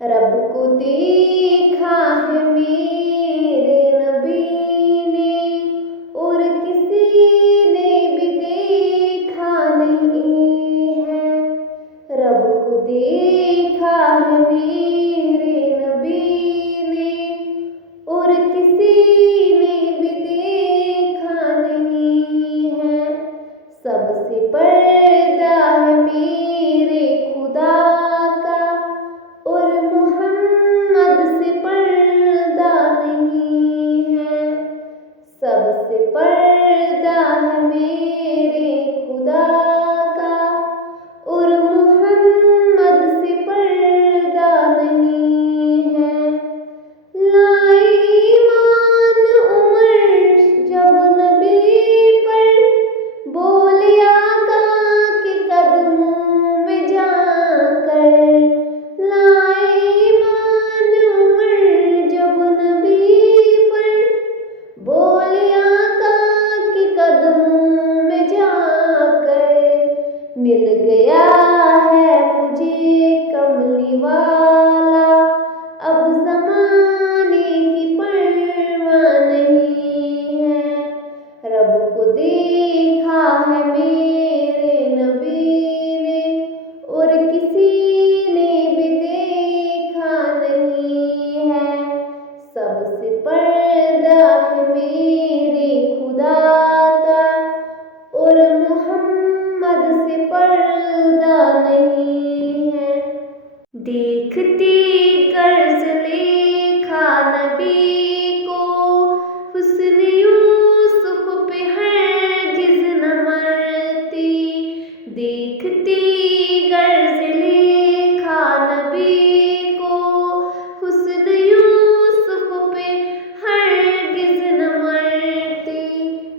रब को देखा है मेरे नबी ने और किसी ने भी देखा नहीं है। रब को देखा है मेरे नबी ने और किसी ने भी देखा नहीं है। सबसे पर्दा है मेरे खुदा का और मोहम्मद से पर्दा नहीं है। सबसे पर्दा है मेरे खुदा का और मोहम्मद से पर्दा नहीं है। लाए ईमान उमर जब नबी पर, बोले आका के कदमों में जाकर। लाए ईमान उमर जब नबी पर, बोले आका के कदमों में जाकर। मिल गया है मुझे कमली वाला, अब ज़माने की परवाह नहीं है। रब को देखा है मेरे नबी ने और किसी ने भी देखा नहीं है। सबसे पर्दा है मेरे खुदा का और मोहम्मद से पर्दा नहीं है। देखती कर्ज लेखा नबी को, हुस्न यूसुफ पे हरगिज़ न मरती। देखती कर्ज लेखा नबी को, हुस्न यूसुफ पे हरगिज़ न मरती।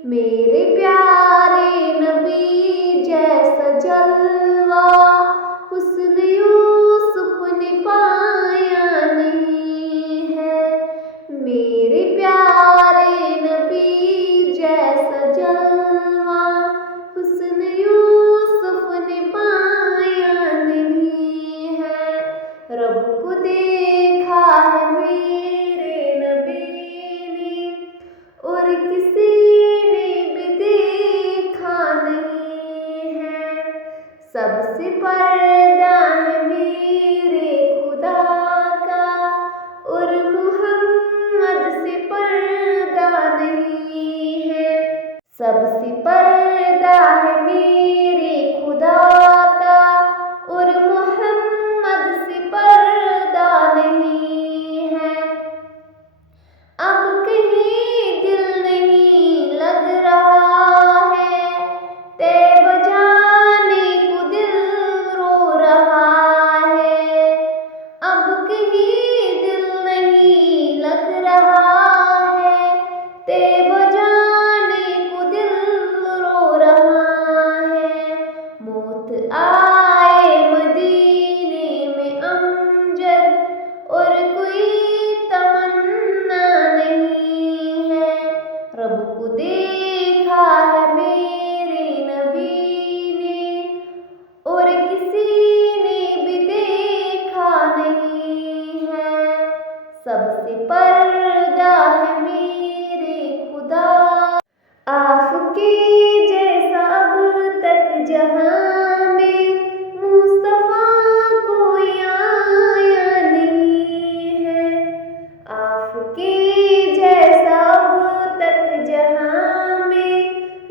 मेरे प्यारे नबी जैसा जलवा हुस्न यूसुफ ने पाया नहीं है। मेरे प्यारे नबी जैसा जलवा हुस्न यूसुफ ने पाया नहीं है। रब को देखा है मेरे नबी ने और किसी ने भी देखा नहीं है। सबसे पर्दा है मेरे खुदा का और मोहम्मद से पर्दा नहीं है। सबसे पर्दा है मेरे खुदा का और मोहम्मद से पर्दा नहीं है। अब कहीं दिल नहीं लग रहा है, तैबा जाने को दिल रो रहा है। अब कहीं दिल नहीं लग रहा है, तैबा जाने को दिल रो रहा है। मौत आए मदीने में अमजद और कोई तमन्ना नहीं है। रब को देखा है मेरे नबी ने और किसी ने भी देखा नहीं है। सबसे पर्दा है मेरे खुदा। आपके जैसा अब तक जहां में मुस्तफा कोई आया नहीं है। आपके जैसा अब तक जहां में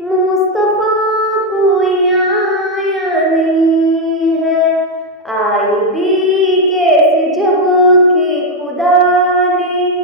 मुस्तफा कोई आया नहीं है। आए भी कैसे जब कि खुदा ने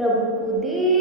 प्रभु को दे